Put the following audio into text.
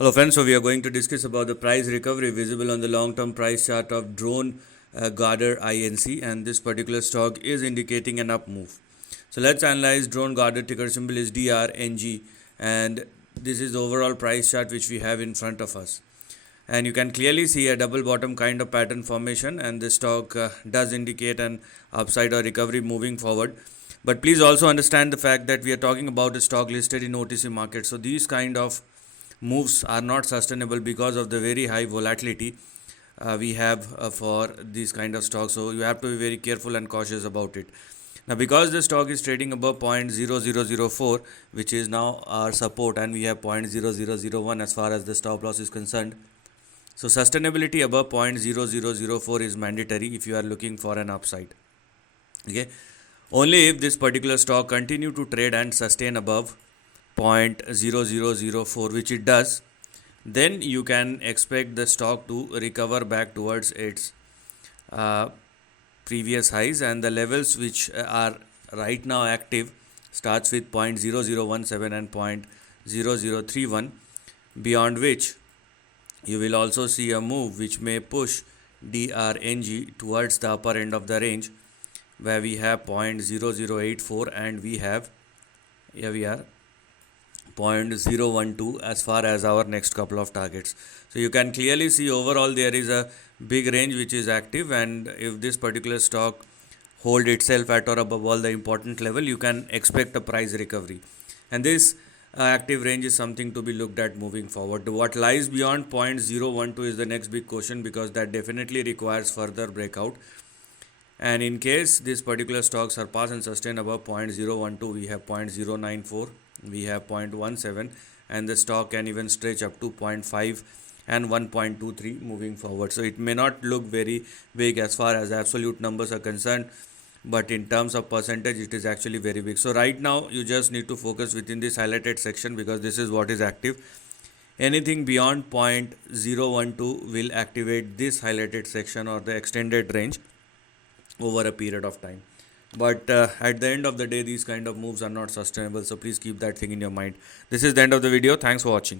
Hello friends, so we are going to discuss about the price recovery visible on the long-term price chart of Drone Garder INC, and this particular stock is indicating an up move. So let's analyze Drone Garder, ticker symbol is DRNG, and this is the overall price chart which we have in front of us. And you can clearly see a double bottom kind of pattern formation, and the stock does indicate an upside or recovery moving forward. But please also understand the fact that we are talking about a stock listed in OTC market. So these kind of moves are not sustainable because of the very high volatility we have for these kind of stocks. So you have to be very careful and cautious about it. Now, because the stock is trading above 0.0004, which is now our support, and we have 0.0001 as far as the stop loss is concerned. So sustainability above 0.0004 is mandatory if you are looking for an upside. Okay, only if this particular stock continue to trade and sustain above 0.0004, which it does, then you can expect the stock to recover back towards its previous highs, and the levels which are right now active starts with 0.0017 and 0.0031, beyond which you will also see a move which may push DRNG towards the upper end of the range, where we have 0.0084 and we have, here we are, 0.012 as far as our next couple of targets. So you can clearly see overall there is a big range which is active, and if this particular stock hold itself at or above all the important level, you can expect a price recovery, and this active range is something to be looked at moving forward. What lies beyond 0.012 is the next big question, because that definitely requires further breakout. And in case this particular stock surpass and sustain above 0.012, we have 0.094, we have 0.17, and the stock can even stretch up to 0.5 and 1.23 moving forward. So it may not look very big as far as absolute numbers are concerned, but in terms of percentage it is actually very big. So right now you just need to focus within this highlighted section, because this is what is active. Anything beyond 0.012 will activate this highlighted section or the extended range over a period of time. But at the end of the day, these kind of moves are not sustainable, so please keep that thing in your mind. This is the end of the video. Thanks for watching.